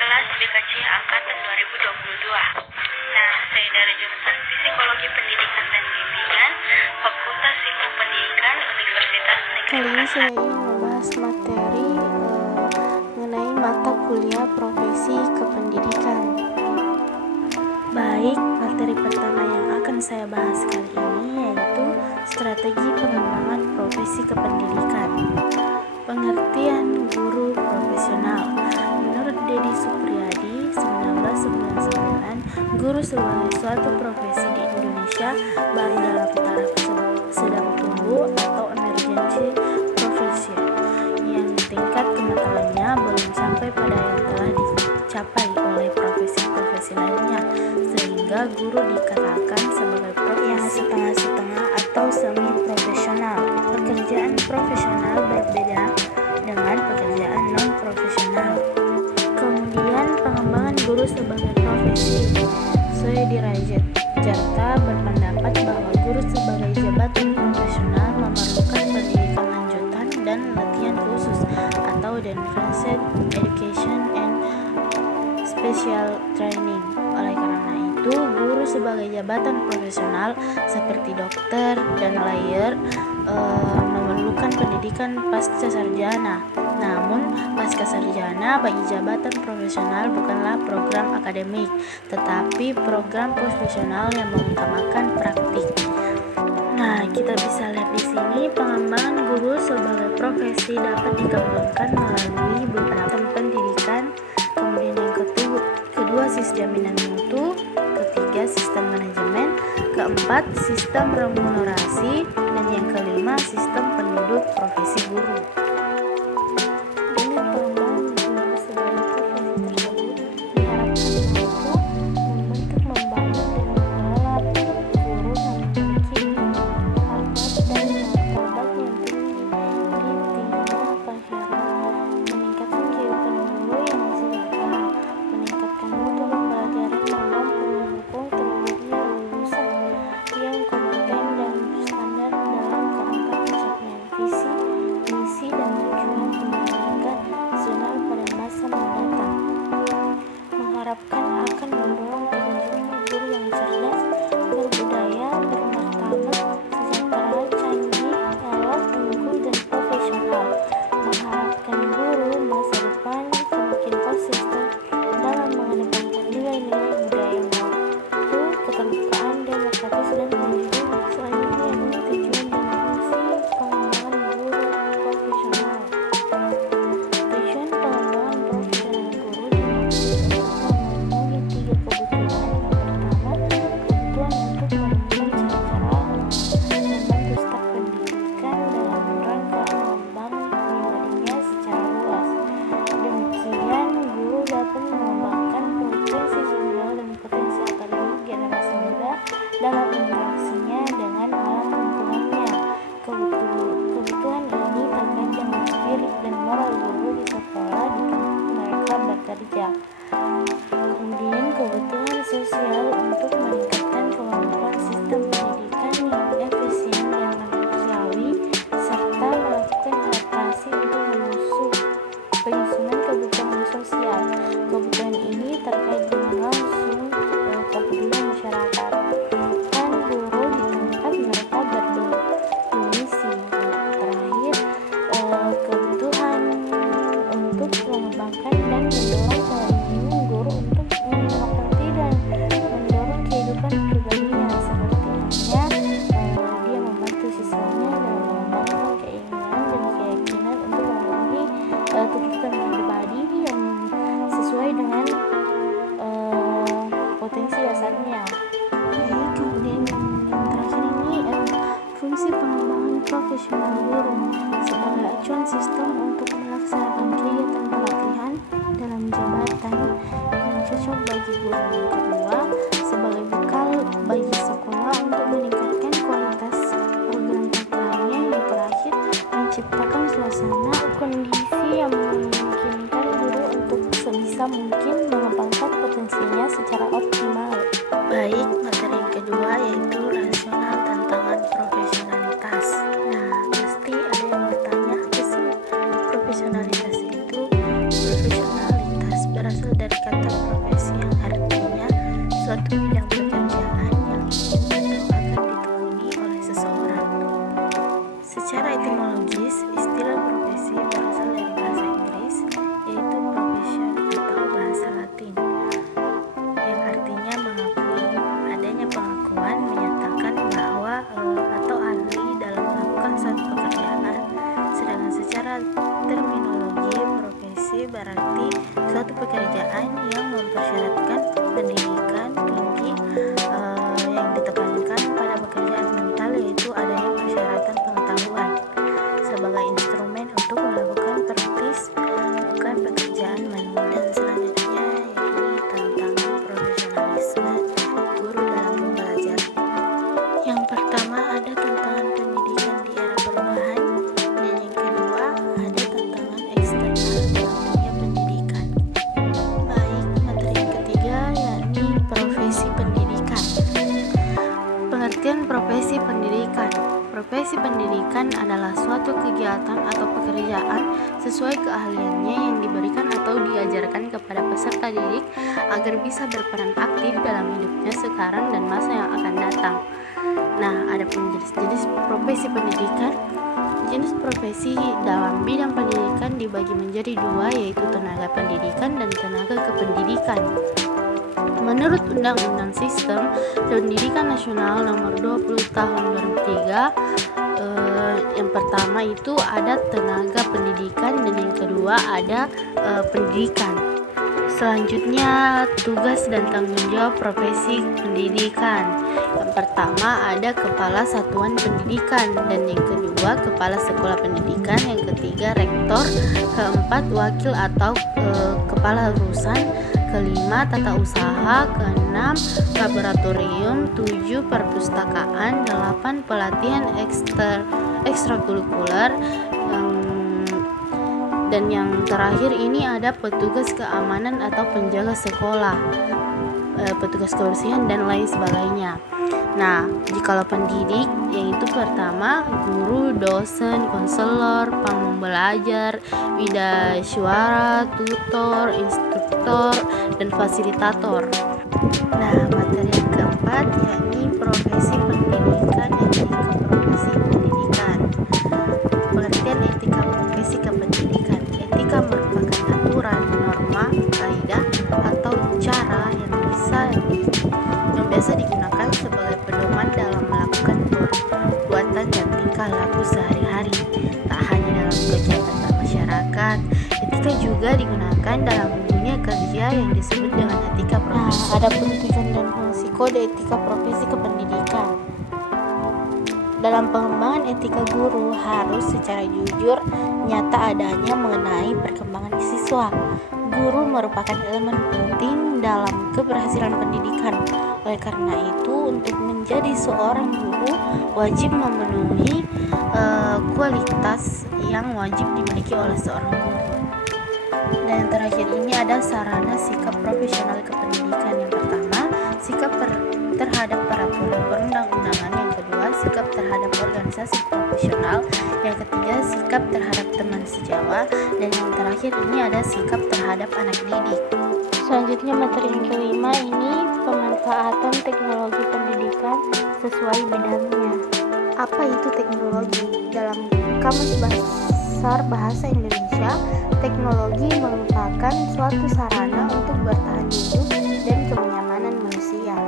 kelas BKC Angkatan 2022. Nah, saya dari jurusan Psikologi Pendidikan dan Bimbingan, Fakultas Ilmu Pendidikan, Universitas Negeri Kali ini Makassar. saya ingin membahas materi mengenai mata kuliah profesi kependidikan. Baik, materi pertama yang akan saya bahas kali ini yaitu strategi pengembangan profesi kependidikan. Pengertian guru profesional. Menurut Deddy Supriyadi 1999, guru sebagai suatu profesi di Indonesia baru dalam taraf sedang tumbuh atau emergency profession yang tingkat kematangannya belum sampai pada yang telah dicapai oleh profesi-profesi lainnya, sehingga guru dikatakan sebagai profesi setengah-setengah atau semi profesional. Pekerjaan profesional berbeda dengan pekerjaan non profesional. Kemudian pengembangan guru sebagai profesi. Soedi Jarta berpendapat bahwa guru sebagai jabatan profesional memerlukan pendidikan lanjutan dan latihan khusus atau advanced education and special training. Oleh karena itu, guru sebagai jabatan profesional seperti dokter dan lawyer memerlukan pendidikan pasca sarjana. Namun, pasca sarjana bagi jabatan profesional bukanlah program akademik, tetapi program profesional yang mengutamakan praktik. Nah, kita bisa lihat di sini pengembangan guru sebagai profesi dapat dikembangkan melalui beberapa pendidikan. Kemudian yang kedua sistem bina mutu, ketiga sistem manajemen, keempat sistem remunerasi, dan yang kelima sistem penduduk profesi guru. Dengan pengembangan guru sebagai profesi tersebut diharapkan mampu membangun dan mengelola guru yang memiliki harkat dan martabat yang tinggi di tengah masyarakat, meningkatkan kehidupan guru yang sejahtera, meningkatkan mutu pembelajaran dan mampu mendukung terwujudnya lulusan yang kompeten dan berstandar dalam kerangka pencapaian visi, misi, dan tujuan pendidikan nasional pada masa mendatang. Mengharapkan akan mendorong terwujudnya guru yang cerdas, berbudaya, bermartabat, sejahtera, canggih, elok, unggul, dan profesional. Mengharapkan guru masa depan semakin konsisten dalam mengedepankan nilai-nilai budaya mutu, keterbukaan, demokratis, dan pendidikan. Selanjutnya adalah tujuan dan fungsi pengembangan guru profesional. Tujuan pengembangan profesional guru memenuhi tiga kebutuhan. Yang pertama, kebutuhan untuk menemukan cara-cara membantu staf pendidikan dalam rangka mengembangkan pribadinya secara luas. Demikian, guru dapat mengembangkan potensi sosial dan potensi akademik generasi muda dalam interaksinya dengan alam lingkungannya. Kebutuhan ini terkait dengan spirit dan moral guru di sekolah di tempat mereka bekerja. Kemudian kebutuhan sosial untuk meningkatkan kemampuan sistem pendidikan yang efisien dan manusiawi serta melakukan adaptasi untuk penyusunan kebutuhan sosial. Kebutuhan ini terkait dengan langsung kepedulian masyarakat. Kan guru di tempat mereka berdomisi. Terakhir, kebutuhan untuk mengembangkan dan mendorong keinginan guru untuk mengerti dan mendorong kehidupan pribadinya, seperti halnya dia membantu siswanya dalam mengembangkan keinginan dan keyakinan untuk memenuhi tuntutan pribadi yang sesuai dengan potensi dasarnya. Kemudian yang terakhir ini fungsi pengembangan profesional guru sebagai acuan sistem untuk melaksanakan kegiatan pelatihan dalam jabatan yang cocok bagi guru. Yang kedua, sebagai bekal bagi sekolah untuk meningkatkan kualitas program pelatihannya. Yang terakhir, menciptakan suasana kondisi yang memungkinkan guru untuk sebisa mungkin mengembangkan potensinya secara optimal. Baik, materi yang kedua yaitu rasional tantangan profesionalitas. Nah, pasti ada yang bertanya, apa sih profesionalitas dari kata profesi yang artinya suatu bidang pekerjaan yang ingin atau akan ditekuni oleh seseorang. Secara etimologis, istilah profesi berasal dari bahasa Inggris, yaitu profession atau bahasa Latin, yang artinya mengakui. Adanya pengakuan menyatakan bahwa atau ahli dalam melakukan suatu pekerjaan. Sedangkan secara terminologi, profesi berarti suatu pekerjaan yang mempersyaratkan pendidikan tinggi yang ditekankan pada pekerjaan mental, yaitu adanya persyaratan pengetahuan sebagai instrumen untuk melakukan praktis, bukan pekerjaan manual. Dan selanjutnya yakni tantangan profesionalisme guru dalam belajar. Yang pertama ada tantangan pendidikan di era perubahan, dan yang kedua ada tantangan eksternal dalam dunia pendidikan. Baik, materi yang ketiga yakni profesi pendidikan. Pengertian profesi pendidikan. Profesi pendidikan adalah suatu kegiatan atau pekerjaan sesuai keahliannya yang diberikan atau diajarkan kepada peserta didik agar bisa berperan aktif dalam hidupnya sekarang dan masa yang akan datang. Nah, ada jenis-jenis profesi pendidikan. Jenis profesi dalam bidang pendidikan dibagi menjadi dua, yaitu tenaga pendidikan dan tenaga kependidikan. Menurut Undang-Undang Sistem Pendidikan Nasional Nomor 20 Tahun 2003, yang pertama itu ada tenaga pendidikan dan yang kedua ada pendidikan. Selanjutnya, tugas dan tanggung jawab profesi pendidikan. Yang pertama ada kepala satuan pendidikan, dan yang kedua kepala sekolah pendidikan, yang ketiga rektor, keempat wakil atau kepala urusan, kelima tata usaha, keenam laboratorium, 7 perpustakaan, 8 pelatihan ekstrakurikuler, dan yang terakhir ini ada petugas keamanan atau penjaga sekolah, petugas kebersihan dan lain sebagainya. Nah, jikalau pendidik yaitu pertama guru, dosen, konselor, pembelajar, widasyuara, tutor, instruktur, dan fasilitator. Nah, materi yang keempat yakni profesi pendidikan, etika profesi pendidikan. Pengertian etika profesi kependidikan. Etika merupakan aturan, norma, kaidah, atau cara yang biasa digunakan sebagai pedoman dalam melakukan perbuatan dan tingkah laku sehari-hari, tak hanya dalam kegiatan bermasyarakat. Etika juga digunakan dalam dunia kerja yang disebut dengan etika profesi. Adapun tujuan dan fungsi kode etika profesi kependidikan. Dalam pengembangan etika, guru harus secara jujur, nyata adanya mengenai perkembangan siswa. Guru merupakan elemen penting dalam keberhasilan pendidikan. Oleh karena itu, untuk menjadi seorang guru wajib memenuhi kualitas yang wajib dimiliki oleh seorang guru. Dan yang terakhir ini ada sarana sikap profesional kependidikan. Yang pertama, sikap terhadap peraturan perundang-undangan. Yang kedua, sikap terhadap organisasi profesional. Yang ketiga, sikap terhadap teman sejawat. Dan yang terakhir ini ada sikap terhadap anak didik. Selanjutnya materi yang kelima ini pemanfaatan teknologi pendidikan sesuai bidangnya. Apa itu teknologi? Dalam Kamus Besar Bahasa Indonesia, teknologi merupakan suatu sarana untuk bertahan hidup dan kenyamanan manusia.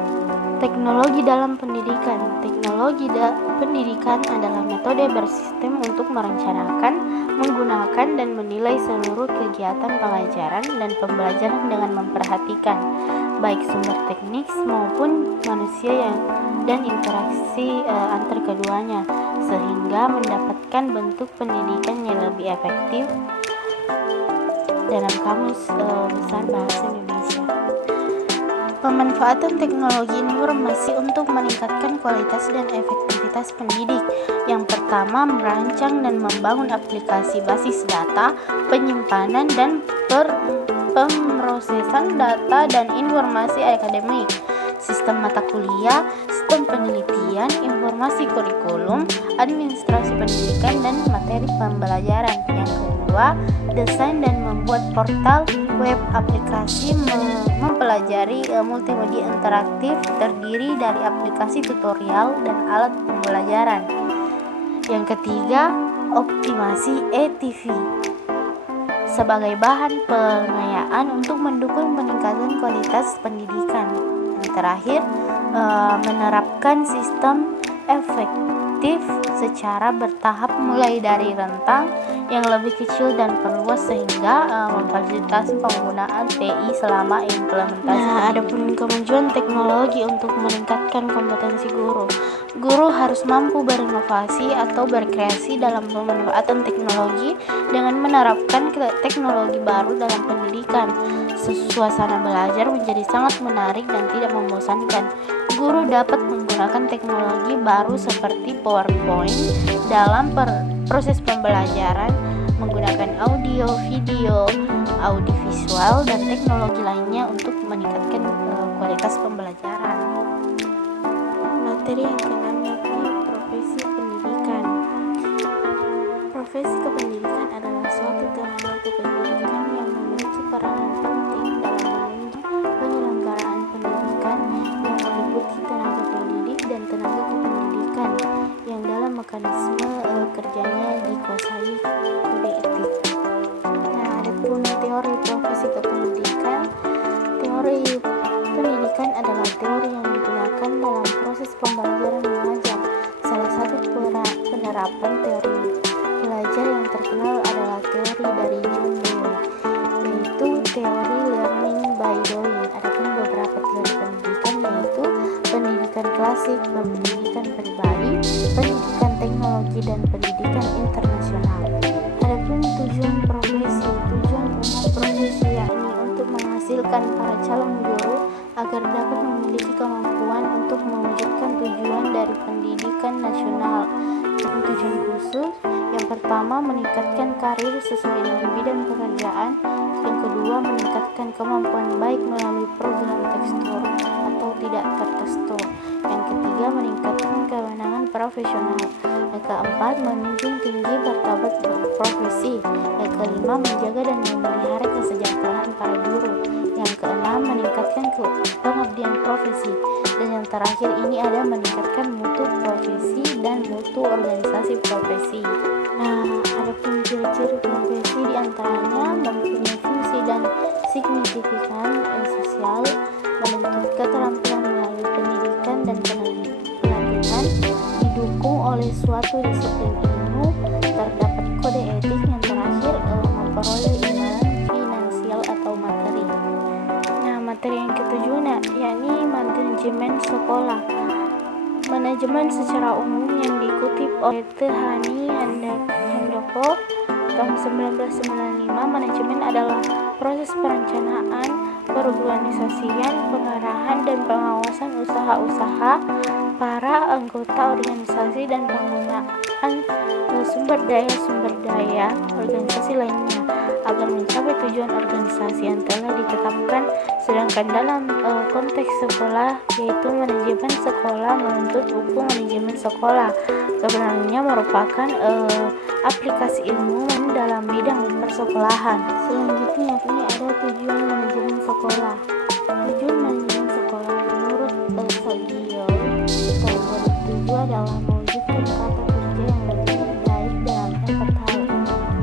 Teknologi dalam pendidikan. Teknologi pendidikan adalah metode bersistem untuk merencanakan, menggunakan, dan menilai seluruh kegiatan pengajaran dan pembelajaran dengan memperhatikan baik sumber teknis maupun manusia dan interaksi antar keduanya, sehingga mendapatkan bentuk pendidikan yang lebih efektif. Dalam Kamus Besar Bahasa Indonesia, pemanfaatan teknologi informasi untuk meningkatkan kualitas dan efektivitas pendidik. Yang pertama, merancang dan membangun aplikasi basis data, penyimpanan dan pemrosesan data dan informasi akademik, sistem mata kuliah, sistem penelitian, informasi kurikulum, administrasi pendidikan, dan materi pembelajaran. Yang kedua, desain dan membuat portal web aplikasi mempelajari multimedia interaktif terdiri dari aplikasi tutorial dan alat pembelajaran. Yang ketiga, optimasi e-TV sebagai bahan pengayaan untuk mendukung peningkatan kualitas pendidikan. Yang terakhir, menerapkan sistem efektif secara bertahap mulai dari rentang yang lebih kecil dan perluas sehingga memfasilitasi penggunaan TI selama implementasi. Adapun kemajuan teknologi untuk meningkatkan kompetensi guru. Guru harus mampu berinovasi atau berkreasi dalam pemanfaatan teknologi dengan menerapkan teknologi baru dalam pendidikan. Suasana belajar menjadi sangat menarik dan tidak membosankan. Guru dapat menggunakan teknologi baru seperti PowerPoint dalam proses pembelajaran, menggunakan audio, video, audiovisual, dan teknologi lainnya untuk meningkatkan kualitas pembelajaran. Materi yang keenam yakni profesi pendidikan. Profesi kependidikan adalah suatu tenaga kependidikan yang memiliki peranan penting dalam menunjang penyelenggaraan pendidikan yang meliputi tenaga pendidik dan tenaga kependidikan yang dalam mekanisme kerjanya dikuasai kode etik. Adapun teori profesi kependidikan. Teori pendidikan adalah teori yang digunakan dalam proses pembelajaran mengajar. Salah satu penerapan teori belajar yang terkenal adalah teori dari John Dewey, yaitu teori learning by doing. Adapun beberapa teori pendidikan yaitu pendidikan klasik, pendidikan pribadi, pendidikan teknologi, dan pendidikan internasional. Adapun tujuan profesi. Tujuan umum profesi yakni untuk menghasilkan para calon guru agar dapat memiliki kemampuan untuk mewujudkan tujuan dari pendidikan nasional. Tujuan khusus, yang pertama meningkatkan karir sesuai dengan bidang pekerjaan, yang kedua meningkatkan kemampuan baik melalui program tekstur atau tidak tertekstur, yang ketiga meningkatkan kewenangan profesional, yang keempat menunjung tinggi martabat profesi, yang kelima menjaga dan memelihara kesejahteraan para guru, yang keenam meningkatkan pengabdian profesi, dan yang terakhir ini ada meningkatkan mutu profesi dan mutu organisasi profesi. Adapun ciri-ciri profesi diantaranya mempunyai fungsi dan signifikan sosial, menuntut keterampilan melalui pendidikan dan pelatihan, didukung oleh suatu disiplin ilmu, terdapat kode etik, yang terakhir memperoleh imbalan finansial atau materi. Materi yang ketujuh yakni manajemen sekolah. Manajemen secara umum yang dikutip oleh Tehani Handoko tahun 1995, manajemen adalah proses perencanaan, perorganisasian, pengarahan, dan pengawasan usaha-usaha para anggota organisasi dan penggunaan sumber daya organisasi lainnya agar mencapai tujuan organisasi yang telah ditetapkan. Sedangkan dalam konteks sekolah, yaitu manajemen sekolah menuntut hukum manajemen sekolah. Sebenarnya merupakan aplikasi ilmu dalam bidang persekolahan. Selanjutnya yakni ada tujuan manajemen sekolah. Tujuan manajemen sekolah menurut Sagio tahun 2007 adalah mewujudkan kata kerja yang lebih baik dalam 4 hal,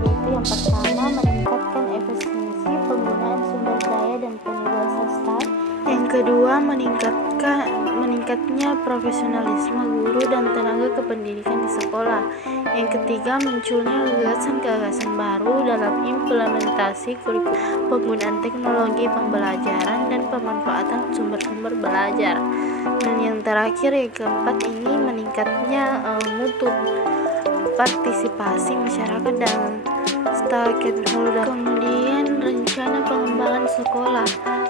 yaitu yang pertama meningkatkan efisiensi penggunaan sumber daya dan penugasan staf, yang kedua meningkatnya profesionalisme guru dan tenaga kependidikan di sekolah, yang ketiga munculnya gagasan-gagasan baru dalam implementasi kurikulum, penggunaan teknologi pembelajaran dan pemanfaatan sumber-sumber belajar, dan yang terakhir yang keempat ini meningkatnya mutu partisipasi masyarakat dalam stakeholder. Kemudian rencana pengembangan sekolah.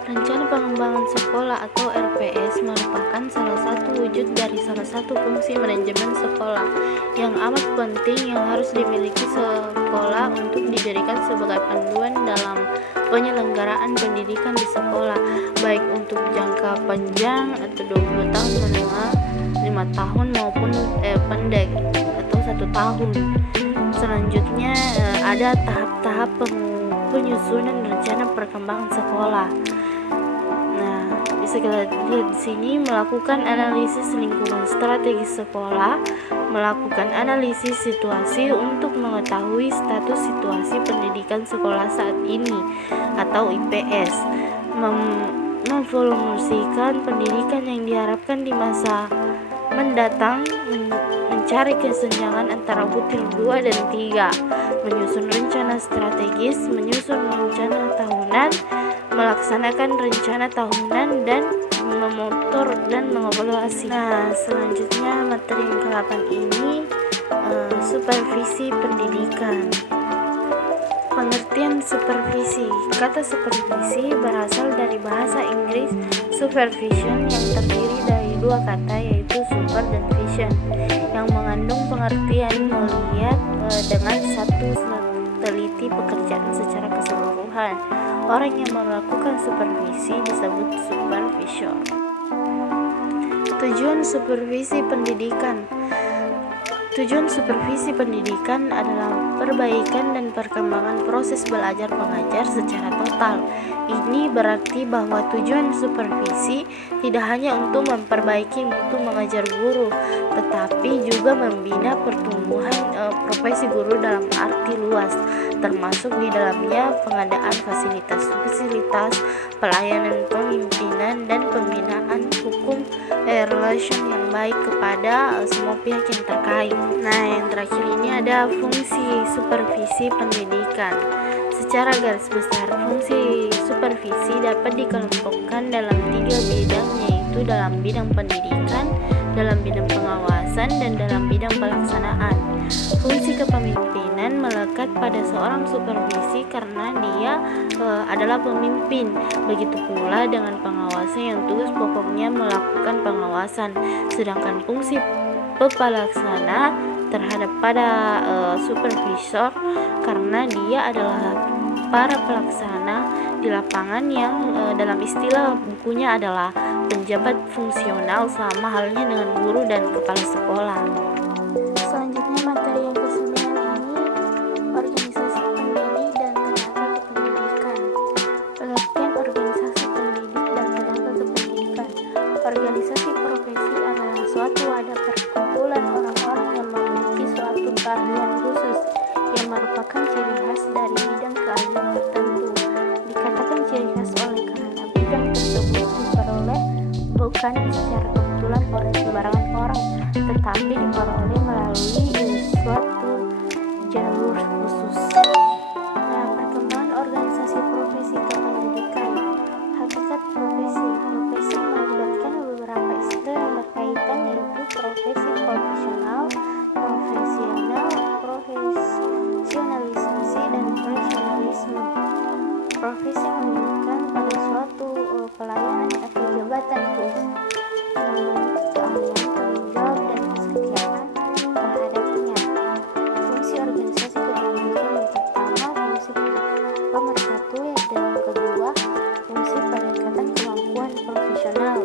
Rencana pengembangan sekolah atau RPS merupakan salah satu wujud dari salah satu fungsi manajemen sekolah yang amat penting yang harus dimiliki sekolah untuk dijadikan sebagai panduan dalam penyelenggaraan pendidikan di sekolah, baik untuk jangka panjang atau 20 tahun menengah, 5 tahun maupun pendek atau 1 tahun. Selanjutnya ada tahap-tahap penyusunan rencana perkembangan sekolah. Nah, bisa kita lihat di sini melakukan analisis lingkungan strategis sekolah, melakukan analisis situasi untuk mengetahui status situasi pendidikan sekolah saat ini atau IPS, memformulasikan pendidikan yang diharapkan di masa mendatang, mencari kesenjangan antara butir 2 dan 3, menyusun rencana strategis, menyusun rencana tahunan, melaksanakan rencana tahunan, dan memonitor dan mengevaluasi. Nah, selanjutnya materi yang ke-8 ini supervisi pendidikan. Pengertian supervisi. Kata supervisi berasal dari bahasa Inggris supervision yang terdiri dari dua kata yaitu super dan vision, yang mengandung pengertian melihat dengan satu teliti pekerjaan secara keseluruhan. Orang yang melakukan supervisi disebut supervisor. Tujuan supervisi pendidikan. Tujuan supervisi pendidikan adalah perbaikan dan perkembangan proses belajar mengajar secara total. Ini berarti bahwa tujuan supervisi tidak hanya untuk memperbaiki mutu mengajar guru, tetapi juga membina pertumbuhan profesi guru dalam arti luas, termasuk di dalamnya pengadaan fasilitas, pelayanan pemimpinan, dan pembinaan hukum relation yang baik kepada semua pihak yang terkait. Nah, yang terakhir ini ada fungsi supervisi pendidikan. Secara garis besar, fungsi supervisi dapat dikelompokkan dalam 3 bidang, yaitu dalam bidang pendidikan, dalam bidang pengawasan, dan dalam bidang pelaksanaan. Fungsi kepemimpinan melekat pada seorang supervisi karena dia adalah pemimpin. Begitu pula dengan pengawasan yang tugas pokoknya melakukan pengawasan. Sedangkan fungsi pelaksana terhadap pada supervisor karena dia adalah para pelaksana di lapangan yang dalam istilah bukunya adalah penjabat fungsional, sama halnya dengan guru dan kepala sekolah. Selanjutnya materi yang ke-9 ini organisasi pendidik dan tenaga kependidikan. Pengertian organisasi pendidik dan tenaga kependidikan. Organisasi profesi adalah suatu wadah perkumpulan orang-orang yang memiliki suatu keahlian khusus yang merupakan ciri khas dari bidang keahlian tertentu. Dikatakan ciri khas oleh karena bidang tersebut diperoleh bukan secara kebetulan oleh sembarangan orang, tetapi diperoleh melalui suatu jalur khusus. Nah, perkembangan organisasi profesi kependidikan. Hakikat profesi melibatkan beberapa istilah yang berkaitan, yaitu profesi profesional, profesionalisasi, dan profesionalisme. Profesi menunjukkan pada suatu pelayanan atau jabatan khusus yang memiliki keahlian, tanggung jawab, dan kesetiaan terhadapnya. Fungsi organisasi kependidikan yang pertama, fungsi pemersatu, dan yang kedua, fungsi peningkatan kemampuan profesional.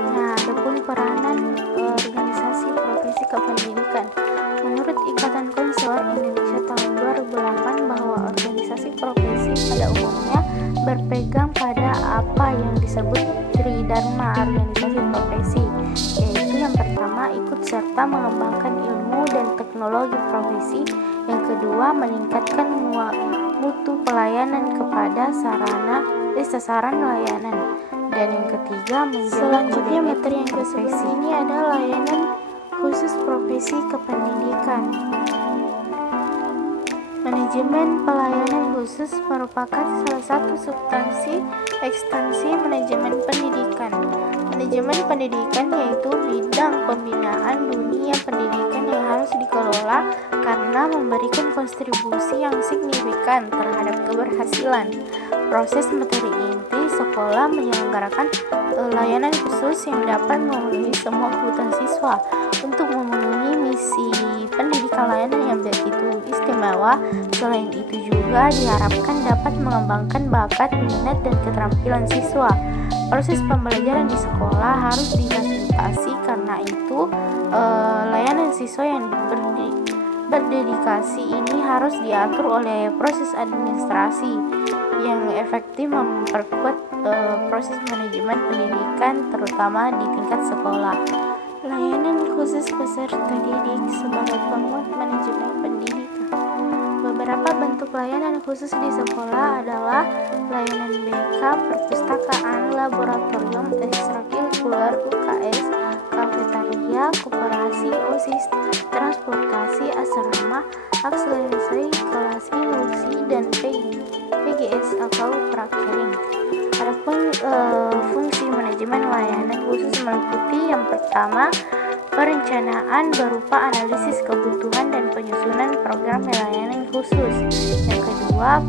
Nah, adapun peranan organisasi profesi kependidikan. Menurut Ikatan Konselor Indonesia tahun 2008 bahwa organisasi profesi pada umumnya berpegang pada apa yang disebut tridharma organisasi profesi, yaitu yang pertama ikut serta mengembangkan ilmu dan teknologi profesi, yang kedua meningkatkan mutu pelayanan kepada sasaran layanan, dan yang ketiga selanjutnya materi yang ke-11 ini adalah layanan khusus profesi kependidikan. Manajemen pelayanan khusus merupakan salah satu substansi ekstensi manajemen pendidikan. Manajemen pendidikan yaitu bidang pembinaan dunia pendidikan yang harus dikelola karena memberikan kontribusi yang signifikan terhadap keberhasilan proses materi inti sekolah menyelenggarakan layanan khusus yang dapat memenuhi semua kebutuhan siswa. Untuk memenuhi misi pendidikan layanan yang begitu istimewa, selain itu juga diharapkan dapat mengembangkan bakat, minat, dan keterampilan siswa. Proses pembelajaran di sekolah harus difasilitasi, karena itu layanan siswa yang berdedikasi ini harus diatur oleh proses administrasi yang efektif memperkuat proses manajemen pendidikan terutama di tingkat sekolah. Layanan khusus peserta didik sebagai penguat manajemen pendidikan. Beberapa bentuk layanan khusus di sekolah adalah layanan BK, perpustakaan, laboratorium, ekstrakurikuler, UKS, kafetaria, koperasi, OSIS, transportasi, asrama, akselerasi, kelas induksi, dan PGS atau praktering. Adapun fungsi manajemen layanan khusus meliputi yang pertama, perencanaan berupa analisis kebutuhan dan penyusunan program layanan khusus. Yang kedua,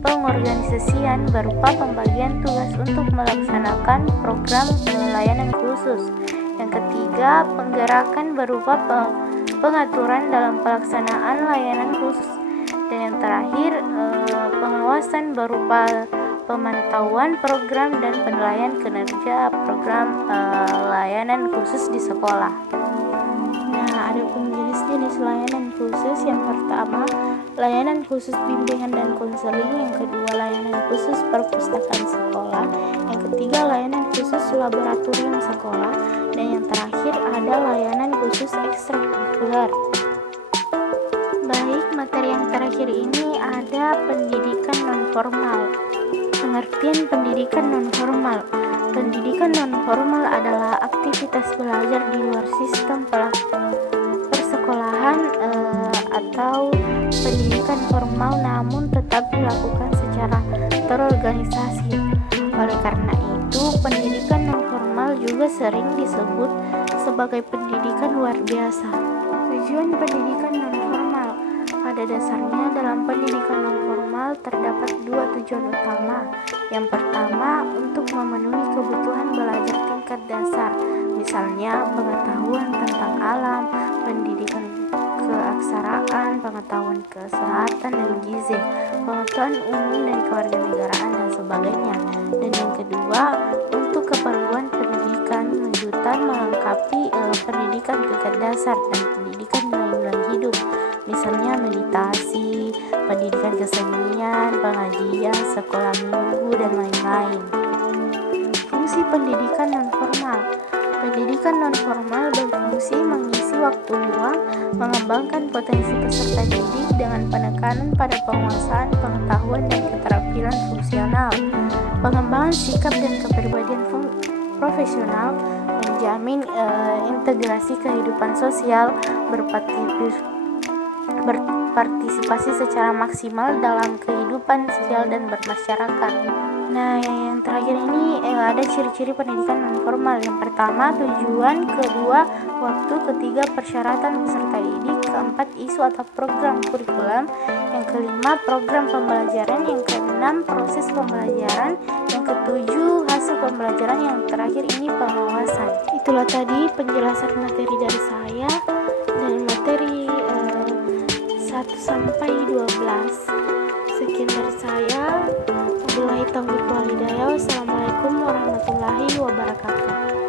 pengorganisasian berupa pembagian tugas untuk melaksanakan program layanan khusus. Yang ketiga, penggerakan berupa pengaturan dalam pelaksanaan layanan khusus. Dan yang terakhir, pengawasan berupa pemantauan program dan penilaian kinerja program layanan khusus di sekolah. Nah, ada pun jenis-jenis layanan khusus. Yang pertama, layanan khusus bimbingan dan konseling. Yang kedua, layanan khusus perpustakaan sekolah. Yang ketiga, layanan khusus laboratorium sekolah. Dan yang terakhir ada layanan khusus ekstrakurikuler. Baik, materi yang terakhir ini ada pendidikan non-formal. Pengertian pendidikan non-formal. Pendidikan non-formal adalah aktivitas belajar di luar sistem persekolahan atau pendidikan formal namun tetap dilakukan secara terorganisasi. Oleh karena itu, pendidikan non-formal juga sering disebut sebagai pendidikan luar biasa. Tujuan pendidikan non-formal. Pada dasarnya dalam pendidikan non-formal terdapat dua tujuan utama. Yang pertama, untuk memenuhi kebutuhan belajar tingkat dasar, misalnya pengetahuan tentang alam, pendidikan keaksaraan, pengetahuan kesehatan dan gizi, pengetahuan umum dan kewarganegaraan dan sebagainya. Dan yang kedua, untuk keperluan pendidikan lanjutan melengkapi pendidikan tingkat dasar dan pendidikan nilai-nilai hidup, misalnya meditasi, pendidikan kesenian, pengajian, sekolah minggu, dan lain-lain. Fungsi pendidikan non-formal. Pendidikan non-formal berfungsi mengisi waktu luang, mengembangkan potensi peserta didik dengan penekanan pada penguasaan pengetahuan dan keterampilan fungsional, pengembangan sikap dan kepribadian profesional, menjamin integrasi kehidupan sosial, berpartisipasi secara maksimal dalam kehidupan sosial dan bermasyarakat. Nah, yang terakhir ini ada ciri-ciri pendidikan non-formal. Yang pertama, tujuan. Kedua, waktu. Ketiga, persyaratan peserta didik. Keempat, isu atau program kurikulum. Yang kelima, program pembelajaran. Yang keenam, proses pembelajaran. Yang ketujuh, hasil pembelajaran. Yang terakhir ini pengawasan. Itulah tadi penjelasan materi dari saya dan materi 1 sampai 12. Sekian dari saya. Wabillahi taufiq wal hidayah. Wassalamualaikum warahmatullahi wabarakatuh.